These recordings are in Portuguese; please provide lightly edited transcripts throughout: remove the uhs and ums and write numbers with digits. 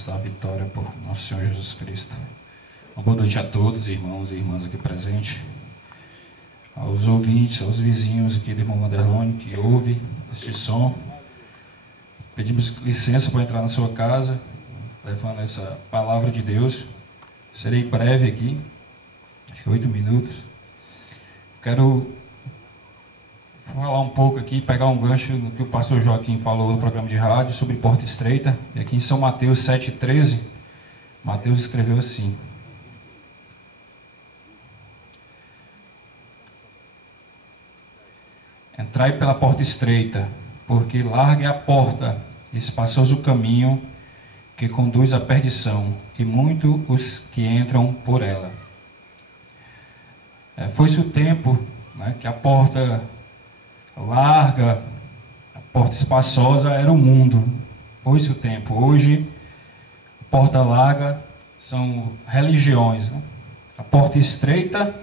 nos dá a vitória por nosso Senhor Jesus Cristo. Uma boa noite a todos, irmãos e irmãs aqui presentes, aos ouvintes, aos vizinhos aqui do irmão Wanderlone, que ouve este som. Pedimos licença para entrar na sua casa, levando essa palavra de Deus. Serei breve aqui, acho que 8 minutos. Quero falar um pouco aqui, pegar um gancho no que o pastor Joaquim falou no programa de rádio sobre porta estreita. E aqui em São Mateus 7,13, Mateus escreveu assim: entrai pela porta estreita, porque larga é a porta, e espaçoso o caminho que conduz à perdição, e muitos os que entram por ela. Foi-se o tempo, né, que a porta larga, a porta espaçosa era o mundo. Foi-se o tempo. Hoje, a porta larga são religiões, né? A porta estreita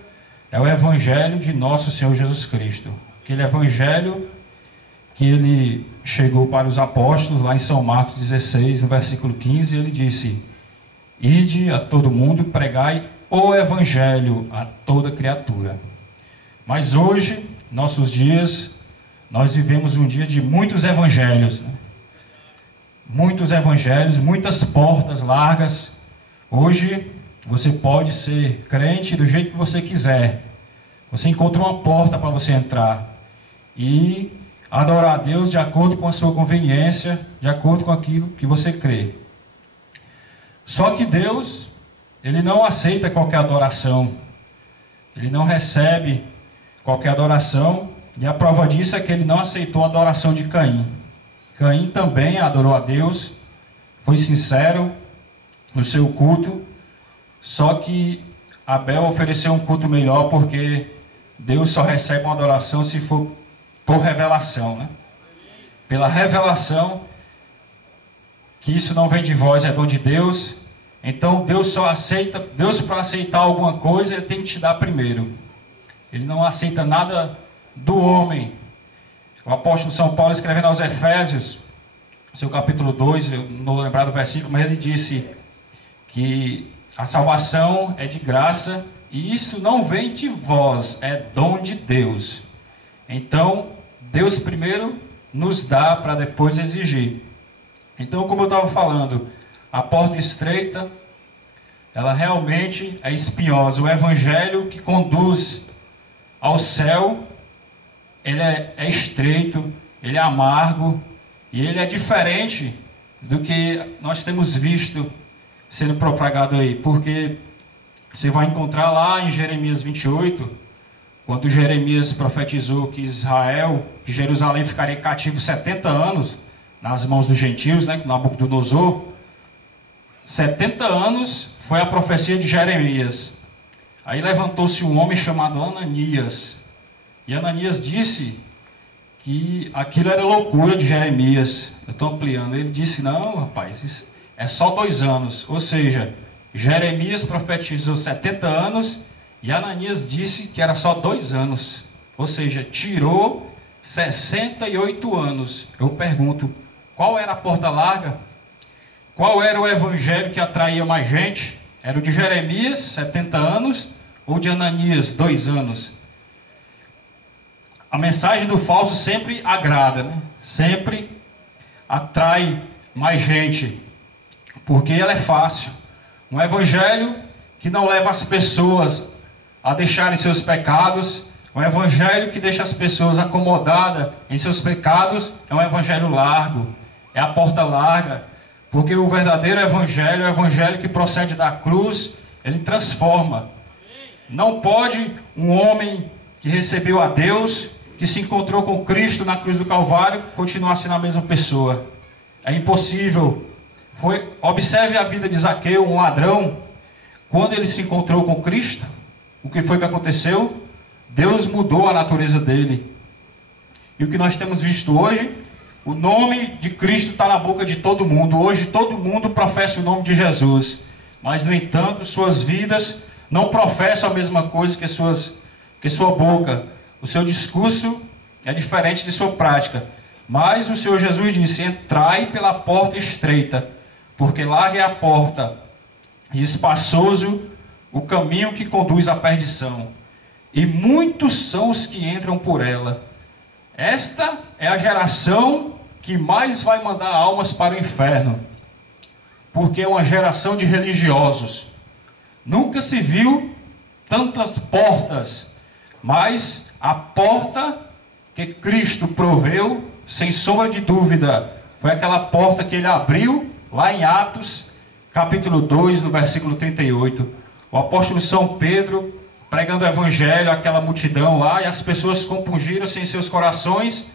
é o Evangelho de nosso Senhor Jesus Cristo. Aquele Evangelho que ele chegou para os apóstolos, lá em São Marcos 16, no versículo 15, ele disse: ide a todo mundo, pregai o Evangelho a toda criatura. Mas hoje, nossos dias, nós vivemos um dia de muitos evangelhos, né? Muitos evangelhos, muitas portas largas. Hoje você pode ser crente do jeito que você quiser. Você encontra uma porta para você entrar e adorar a Deus de acordo com a sua conveniência, de acordo com aquilo que você crê. Só que Deus, Ele não aceita qualquer adoração. Ele não recebe qualquer adoração. E a prova disso é que ele não aceitou a adoração de Caim. Caim também adorou a Deus, foi sincero no seu culto, só que Abel ofereceu um culto melhor, porque Deus só recebe uma adoração se for por revelação, né? Pela revelação, que isso não vem de vós, é dom de Deus. Então Deus só aceita, Deus para aceitar alguma coisa, Ele tem que te dar primeiro. Ele não aceita nada do homem. O apóstolo São Paulo, escrevendo aos Efésios, seu capítulo 2, eu não vou lembrar do versículo, mas ele disse que a salvação é de graça e isso não vem de vós, é dom de Deus. Então, Deus primeiro nos dá para depois exigir. Então, como eu estava falando, a porta estreita, ela realmente é espinhosa. O evangelho que conduz ao céu, ele é estreito, ele é amargo, e ele é diferente do que nós temos visto sendo propagado aí, porque você vai encontrar lá em Jeremias 28, quando Jeremias profetizou que Israel, que Jerusalém ficaria cativo 70 anos nas mãos dos gentios, né, com Nabucodonosor. 70 anos foi a profecia de Jeremias. Aí levantou-se um homem chamado Ananias, e Ananias disse que aquilo era loucura de Jeremias. Eu estou ampliando. Ele disse: não, rapaz, isso é só 2 anos. Ou seja, Jeremias profetizou 70 anos e Ananias disse que era só 2 anos. Ou seja, tirou 68 anos. Eu pergunto, qual era a porta larga? Qual era o evangelho que atraía mais gente? Era o de Jeremias, 70 anos, ou de Ananias, 2 anos? A mensagem do falso sempre agrada, né? Sempre atrai mais gente, porque ela é fácil. Um evangelho que não leva as pessoas a deixarem seus pecados, um evangelho que deixa as pessoas acomodadas em seus pecados, é um evangelho largo, é a porta larga, porque o verdadeiro evangelho é o evangelho que procede da cruz, ele transforma. Não pode um homem que recebeu a Deus, que se encontrou com Cristo na cruz do Calvário, continuar sendo a mesma pessoa. É impossível. Observe a vida de Zaqueu, um ladrão. Quando ele se encontrou com Cristo, o que foi que aconteceu? Deus mudou a natureza dele. E o que nós temos visto hoje? O nome de Cristo está na boca de todo mundo. Hoje todo mundo professa o nome de Jesus. Mas, no entanto, suas vidas não professam a mesma coisa que sua boca. O seu discurso é diferente de sua prática. Mas o Senhor Jesus disse: entrai pela porta estreita, porque larga é a porta e espaçoso o caminho que conduz à perdição, e muitos são os que entram por ela. Esta é a geração que mais vai mandar almas para o inferno, porque é uma geração de religiosos. Nunca se viu tantas portas, mas a porta que Cristo proveu, sem sombra de dúvida, foi aquela porta que ele abriu lá em Atos, capítulo 2, no versículo 38. O apóstolo São Pedro, pregando o evangelho àquela multidão lá, e as pessoas compungiram-se em seus corações,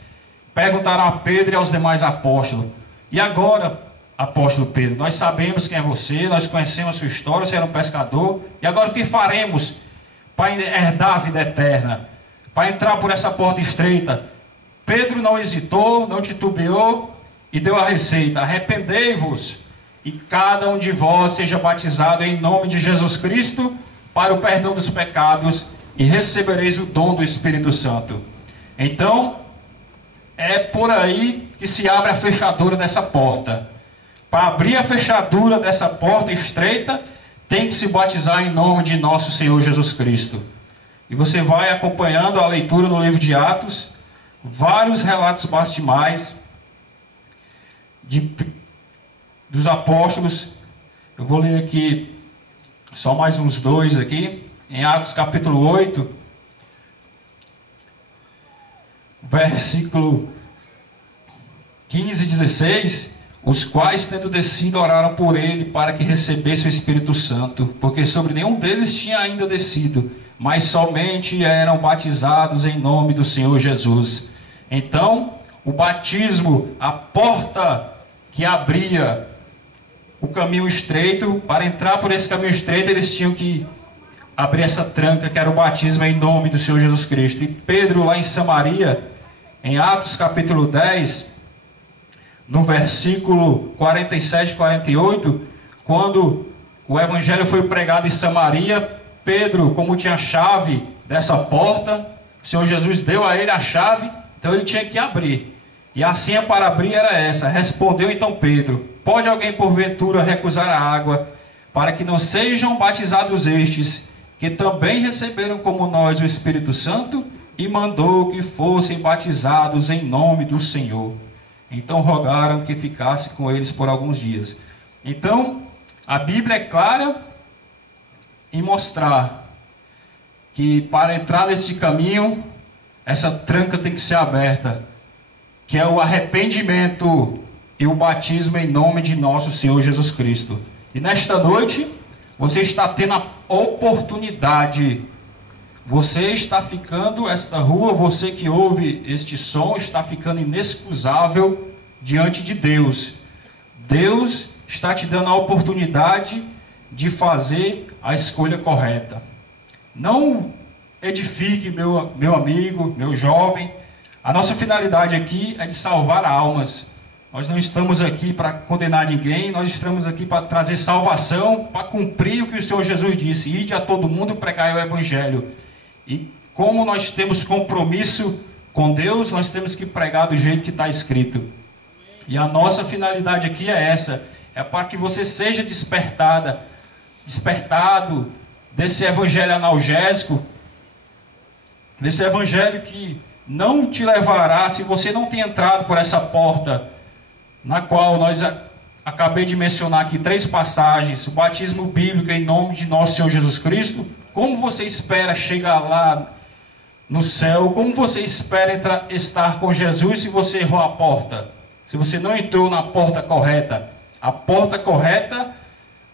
perguntaram a Pedro e aos demais apóstolos: e agora, apóstolo Pedro, nós sabemos quem é você, nós conhecemos a sua história, você era um pescador, e agora o que faremos para herdar a vida eterna, para entrar por essa porta estreita? Pedro não hesitou, não titubeou e deu a receita: arrependei-vos e cada um de vós seja batizado em nome de Jesus Cristo para o perdão dos pecados, e recebereis o dom do Espírito Santo. Então, é por aí que se abre a fechadura dessa porta. Para abrir a fechadura dessa porta estreita, tem que se batizar em nome de nosso Senhor Jesus Cristo. E você vai acompanhando a leitura no livro de Atos, vários relatos bastimais dos apóstolos. Eu vou ler aqui só mais uns dois aqui. Em Atos capítulo 8, versículo 15 e 16, os quais, tendo descido, oraram por ele para que recebesse o Espírito Santo, porque sobre nenhum deles tinha ainda descido, mas somente eram batizados em nome do Senhor Jesus. Então, o batismo, a porta que abria o caminho estreito, para entrar por esse caminho estreito, eles tinham que abrir essa tranca, que era o batismo em nome do Senhor Jesus Cristo. E Pedro, lá em Samaria, em Atos capítulo 10, no versículo 47 e 48, quando o evangelho foi pregado em Samaria, Pedro, como tinha a chave dessa porta, o Senhor Jesus deu a ele a chave, então ele tinha que abrir. E a senha para abrir era essa. Respondeu então Pedro: pode alguém porventura recusar a água, para que não sejam batizados estes, que também receberam como nós o Espírito Santo? E mandou que fossem batizados em nome do Senhor. Então rogaram que ficasse com eles por alguns dias. Então, a Bíblia é clara em mostrar que para entrar neste caminho, essa tranca tem que ser aberta, que é o arrependimento e o batismo em nome de nosso Senhor Jesus Cristo. E nesta noite, você está tendo a oportunidade, você está ficando, esta rua, você que ouve este som, está ficando inexcusável diante de Deus. Deus está te dando a oportunidade de fazer a escolha correta. Não edifique, meu amigo, meu jovem. A nossa finalidade aqui é de salvar almas. Nós não estamos aqui para condenar ninguém, nós estamos aqui para trazer salvação, para cumprir o que o Senhor Jesus disse: ide a todo mundo pregai o Evangelho. E como nós temos compromisso com Deus, nós temos que pregar do jeito que está escrito. E a nossa finalidade aqui é essa, é para que você seja despertado desse evangelho analgésico, desse evangelho que não te levará, se você não tem entrado por essa porta, na qual nós acabei de mencionar aqui 3 passagens, o batismo bíblico em nome de nosso Senhor Jesus Cristo. Como você espera chegar lá no céu? Como você espera estar com Jesus se você errou a porta? Se você não entrou na porta correta? A porta correta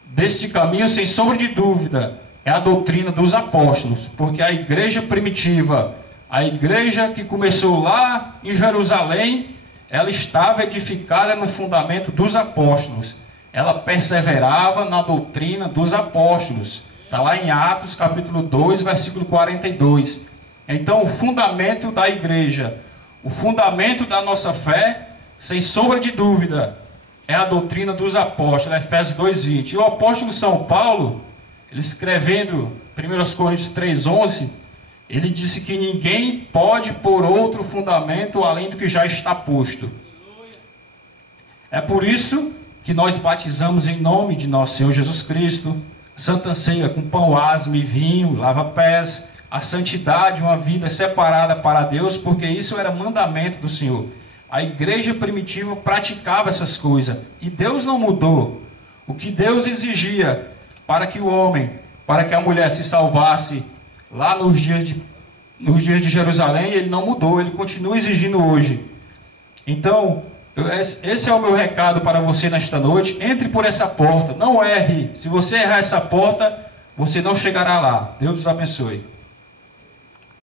deste caminho, sem sombra de dúvida, é a doutrina dos apóstolos, porque a igreja primitiva, a igreja que começou lá em Jerusalém, ela estava edificada no fundamento dos apóstolos. Ela perseverava na doutrina dos apóstolos. Está lá em Atos capítulo 2, versículo 42. Então, o fundamento da igreja, o fundamento da nossa fé, sem sombra de dúvida, é a doutrina dos apóstolos, Efésios 2:20. E o apóstolo São Paulo, ele escrevendo 1 Coríntios 3:11, ele disse que ninguém pode pôr outro fundamento além do que já está posto. É por isso que nós batizamos em nome de nosso Senhor Jesus Cristo, Santa Ceia com pão asmo e vinho, lava-pés, a santidade, uma vida separada para Deus, porque isso era mandamento do Senhor. A igreja primitiva praticava essas coisas, e Deus não mudou. O que Deus exigia para que o homem, para que a mulher se salvasse lá nos dias de Jerusalém, ele não mudou, ele continua exigindo hoje. Então, esse é o meu recado para você nesta noite. Entre por essa porta, não erre. Se você errar essa porta, você não chegará lá. Deus os abençoe.